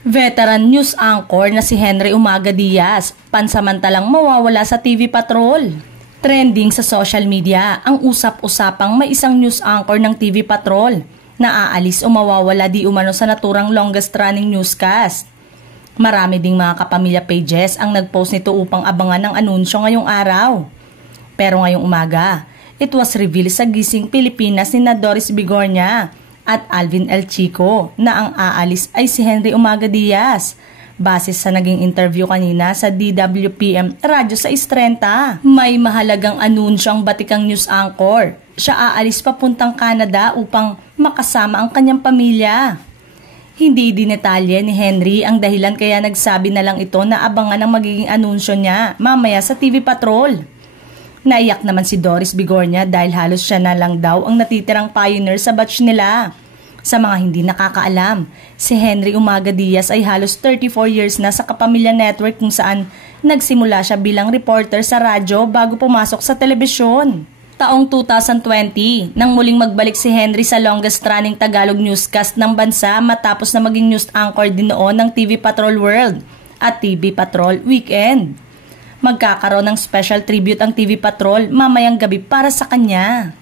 Veteran news anchor na si Henry Umaga Diaz, pansamantalang mawawala sa TV Patrol. Trending sa social media ang usap-usapang may isang news anchor ng TV Patrol na aalis o mawawala di umano sa naturang longest running newscast. Marami ding mga kapamilya pages ang nagpost nito upang abangan ng anunsyo ngayong araw. Pero ngayong umaga, it was revealed sa Gising Pilipinas ni Doris Bigornia at Alvin El Chico na ang aalis ay si Henry Umaga Diaz. Base sa naging interview kanina sa DWPM Radyo 630, may mahalagang anunsyo ang batikang news anchor. Siya aalis papuntang Canada upang makasama ang kanyang pamilya. Hindi dinetalye ni Henry ang dahilan kaya nagsabi na lang ito na abangan ang magiging anunsyo niya mamaya sa TV Patrol. Naiyak naman si Doris Bigornia dahil halos siya na lang daw ang natitirang pioneer sa batch nila. Sa mga hindi nakakaalam, si Henry Umaga Diaz ay halos 34 years na sa Kapamilya Network kung saan nagsimula siya bilang reporter sa radyo bago pumasok sa telebisyon. Taong 2020, nang muling magbalik si Henry sa longest running Tagalog newscast ng bansa matapos na maging news anchor din noon ng TV Patrol World at TV Patrol Weekend. Magkakaroon ng special tribute ang TV Patrol mamayang gabi para sa kanya.